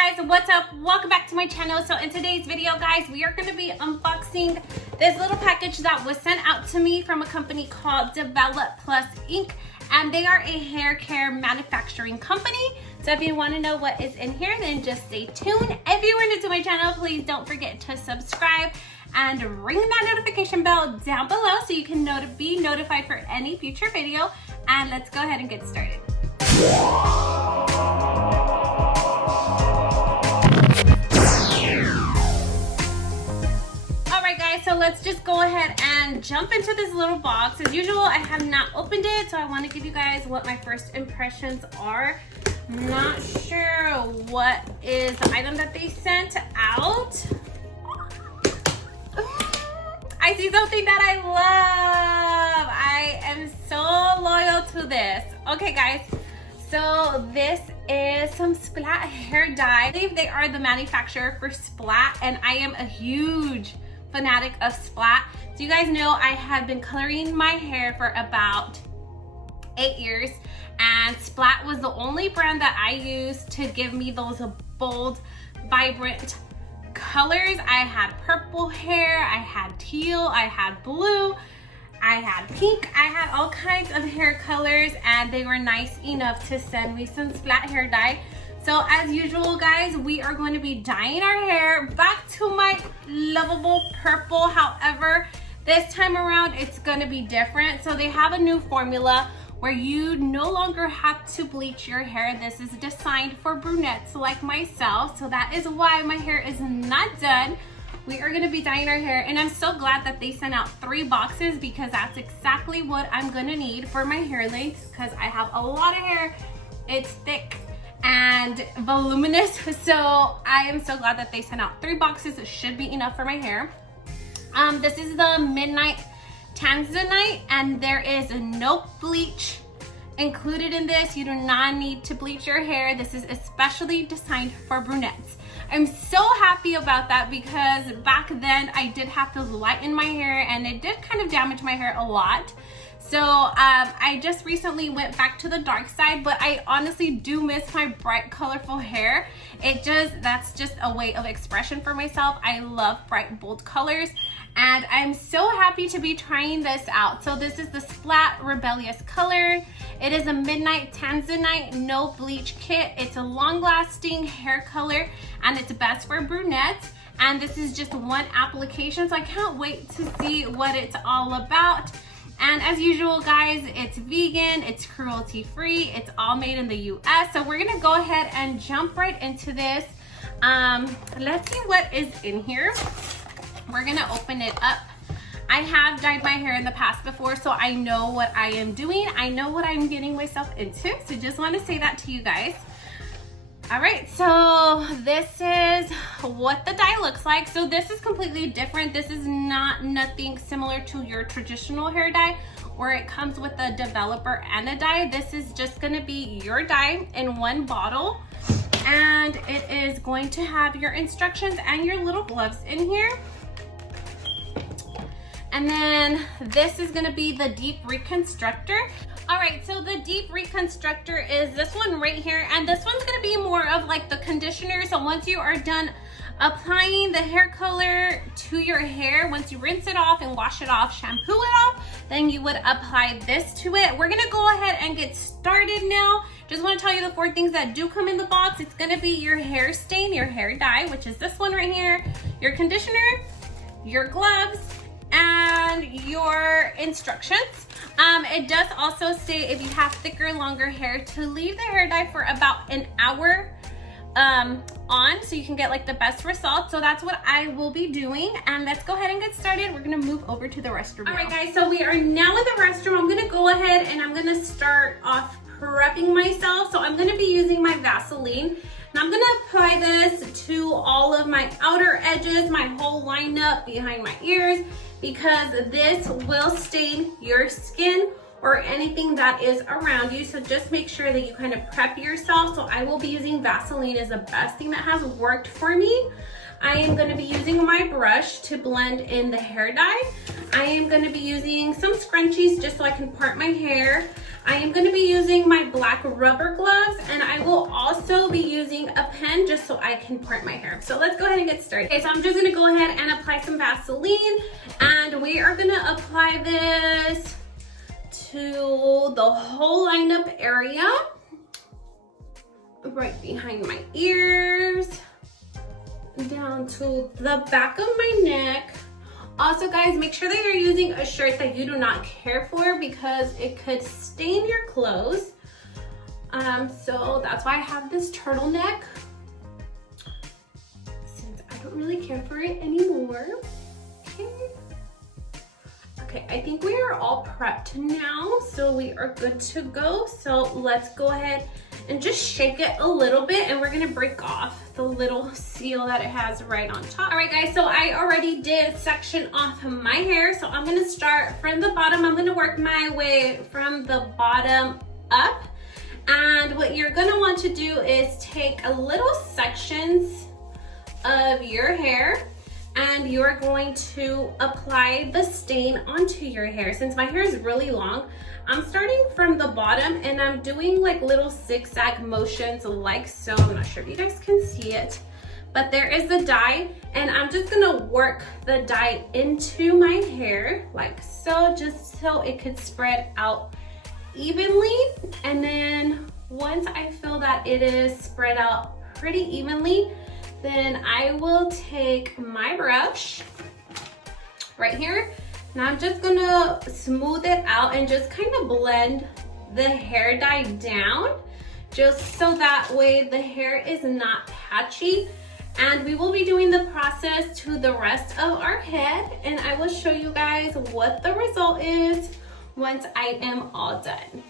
Hey guys, what's up? Welcome back to my channel. So in today's video, guys, we are going to be unboxing this little package that was sent out to me from a company called Develop Plus Inc. And they are a hair care manufacturing company. So if you want to know what is in here, then just stay tuned. If you are new to my channel, please don't forget to subscribe and ring that notification bell down below so you can be notified for any future video. And let's go ahead and get started. So let's just go ahead and jump into this little box. As usual, I have not opened it, so I want to give you guys what my first impressions are. I'm not sure what is the item that they sent out. I see something that I love. I am so loyal to this. Okay, guys. So this is some Splat hair dye. I believe they are the manufacturer for Splat, and I am a huge fanatic of Splat. So you guys know I have been coloring my hair for about 8 years, and Splat was the only brand that I used to give me those bold, vibrant colors. I had purple hair, I had teal, I had blue, I had pink, I had all kinds of hair colors, and they were nice enough to send me some Splat hair dye. So as usual, guys, we are going to be dyeing our hair back to my lovable purple. However, this time around, it's going to be different. So they have a new formula where you no longer have to bleach your hair. This is designed for brunettes like myself. So that is why my hair is not done. We are going to be dyeing our hair, and I'm so glad that they sent out 3 boxes because that's exactly what I'm going to need for my hair length, because I have a lot of hair. It's thick and voluminous, so I am so glad that they sent out 3 boxes. It should be enough for my hair. This is the Midnight Tanzanite, and there is no bleach included in this. You do not need to bleach your hair. This is especially designed for brunettes. I'm so happy about that because back then I did have to lighten my hair, and it did kind of damage my hair a lot. So I just recently went back to the dark side, but I honestly do miss my bright, colorful hair. That's just a way of expression for myself. I love bright, bold colors, and I'm so happy to be trying this out. So this is the Splat Rebellious color. It is a Midnight Tanzanite no bleach kit. It's a long-lasting hair color, and it's best for brunettes. And this is just one application, so I can't wait to see what it's all about. And as usual, guys, it's vegan, it's cruelty-free, it's all made in the US. So we're gonna go ahead and jump right into this. Let's see what is in here. We're gonna open it up. I have dyed my hair in the past before, so I know what I am doing. I know what I'm getting myself into. So just wanna say that to you guys. All right, so this is what the dye looks like. So this is completely different. This is nothing similar to your traditional hair dye where it comes with a developer and a dye. This is just gonna be your dye in one bottle, and it is going to have your instructions and your little gloves in here. And then this is gonna be the Deep Reconstructor. All right, so the Deep Reconstructor is this one right here, and this one's gonna be more of like the conditioner. So once you are done applying the hair color to your hair, once you rinse it off and wash it off, shampoo it off, then you would apply this to it. We're gonna go ahead and get started now. Just wanna tell you the 4 things that do come in the box. It's gonna be your hair stain, your hair dye, which is this one right here, your conditioner, your gloves, and your instructions. It does also say if you have thicker, longer hair, to leave the hair dye for about an hour on, so you can get like the best results. So that's what I will be doing, and let's go ahead and get started. We're gonna move over to the restroom now. All right, guys, so we are now in the restroom. I'm gonna go ahead and I'm gonna start off prepping myself. So I'm gonna be using my Vaseline, and I'm gonna apply this to all of my outer edges, my whole lineup behind my ears, because this will stain your skin or anything that is around you. So just make sure that you kind of prep yourself. So I will be using Vaseline as the best thing that has worked for me. I am going to be using my brush to blend in the hair dye. I am going to be using some scrunchies just so I can part my hair. I am going to be using my black rubber gloves, and I will also be using a pen just so I can part my hair. So let's go ahead and get started. Okay, so I'm just going to go ahead and apply some Vaseline, and we are going to apply this to the whole lineup area, right behind my ears, down to the back of my neck. Also, guys, make sure that you're using a shirt that you do not care for because it could stain your clothes. So that's why I have this turtleneck, since I don't really care for it anymore. Okay, I think we are all prepped now, so we are good to go. So let's go ahead and just shake it a little bit, and we're gonna break off the little seal that it has right on top. All right, guys, so I already did section off my hair, so I'm gonna start from the bottom. I'm gonna work my way from the bottom up, and what you're gonna want to do is take a little sections of your hair, and you're going to apply the stain onto your hair. Since my hair is really long, I'm starting from the bottom and I'm doing like little zigzag motions like so. I'm not sure if you guys can see it, but there is the dye, and I'm just gonna work the dye into my hair like so, just so it could spread out evenly. And then once I feel that it is spread out pretty evenly, then I will take my brush right here, and I'm just gonna smooth it out and just kind of blend the hair dye down, just so that way the hair is not patchy. And we will be doing the process to the rest of our head, and I will show you guys what the result is once I am all done.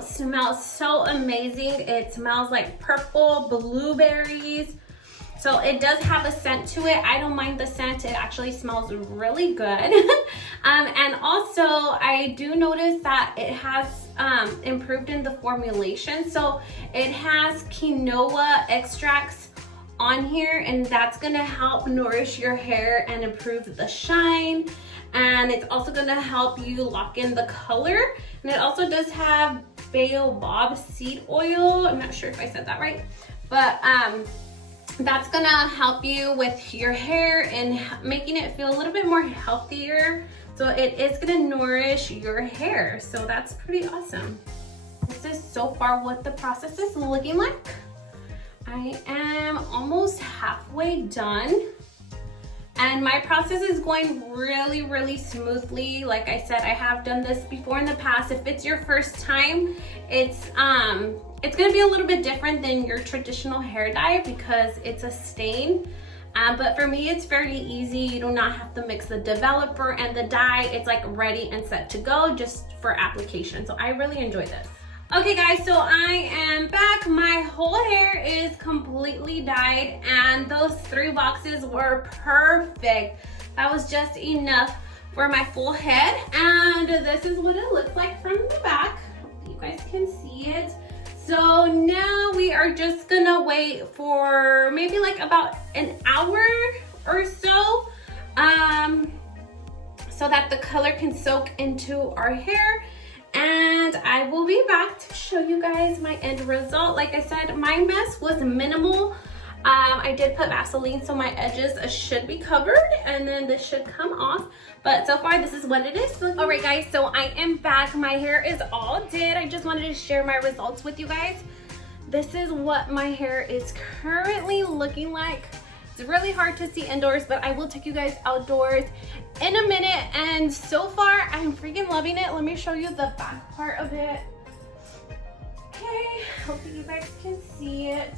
Smells so amazing. It smells like purple blueberries, so it does have a scent to it. I don't mind the scent. It actually smells really good. And also I do notice that it has improved in the formulation. So it has quinoa extracts on here, and that's gonna help nourish your hair and improve the shine. And it's also gonna help you lock in the color. And it also does have baobab seed oil. I'm not sure if I said that right, but that's gonna help you with your hair and making it feel a little bit more healthier. So it is gonna nourish your hair. So that's pretty awesome. This is so far what the process is looking like. I am almost halfway done, and my process is going really, really smoothly. Like I said, I have done this before in the past. If it's your first time, it's gonna be a little bit different than your traditional hair dye because it's a stain. But for me, it's fairly easy. You do not have to mix the developer and the dye. It's like ready and set to go just for application. So I really enjoy this. Okay guys, so I am back. My whole hair is completely dyed, and those 3 boxes were perfect. That was just enough for my full head, and this is what it looks like from the back. You guys can see it. So now we are just gonna wait for maybe like about an hour or so, so that the color can soak into our hair. And I will be back to show you guys my end result. Like I said, my mess was minimal. I did put Vaseline, so my edges should be covered, and then this should come off. But so far, this is what it is. All right, guys, so I am back. My hair is all did. I just wanted to share my results with you guys. This is what my hair is currently looking like. It's really hard to see indoors, but I will take you guys outdoors in a minute. And so far, I'm freaking loving it. Let me show you the back part of it. hope that you guys can see it.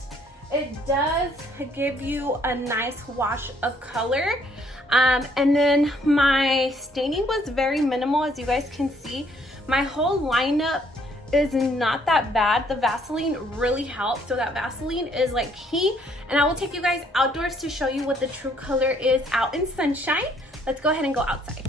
It does give you a nice wash of color. And then my staining was very minimal, as you guys can see. My whole lineup is not that bad. The Vaseline really helps, so that Vaseline is like key. And I will take you guys outdoors to show you what the true color is out in sunshine. Let's go ahead and go outside.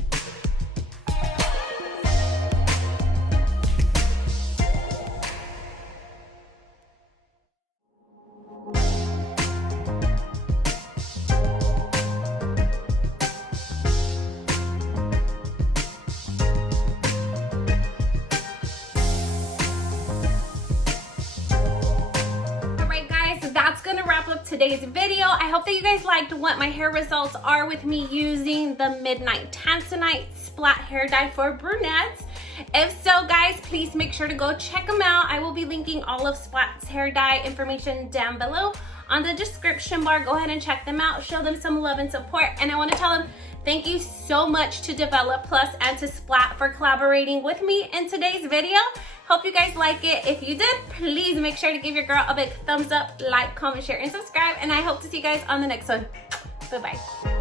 That's gonna wrap up today's video. I hope that you guys liked what my hair results are with me using the Midnight Tanzanite Splat hair dye for brunettes. If so, guys, please make sure to go check them out. I will be linking all of Splat's hair dye information down below on the description bar. Go ahead and check them out, show them some love and support. And I want to tell them thank you so much to Develop Plus and to Splat for collaborating with me in today's video. Hope you guys like it. If you did, please make sure to give your girl a big thumbs up, like, comment, share, and subscribe. And I hope to see you guys on the next one. Bye-bye.